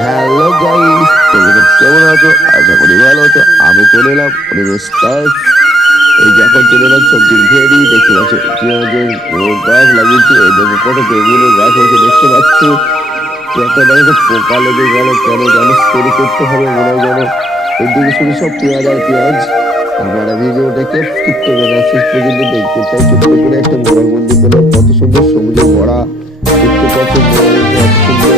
Hello guys, তোমরা কেমন আছো? আশা করি ভালো আছো। আমি চলে এলাম পরিবেশটায়। এই যে এখন চলে এলাম সবজির ভেড়ি, দেখতে পাচ্ছ পেঁয়াজের গাছ লাগিয়েছি। এই দেখো কত বেগুনের গাছ হয়েছে দেখতে পাচ্ছ। তো একটা দেখো পোকা লেগে গেল, কেন জানো স্প্রে করতে হবে মনে হয় যেন। এদিকে শুধু সব পেঁয়াজ আর পেঁয়াজ। আপনারা ভিডিওটাকে স্কিপ করবেন না, শেষ পর্যন্ত দেখতে। তাই ছোট্ট করে একটা মোড়ার মন্দির পেলাম, কত সুন্দর সবুজে ভরা। দেখতে পাচ্ছ মোড়ার মধ্যে এত সুন্দর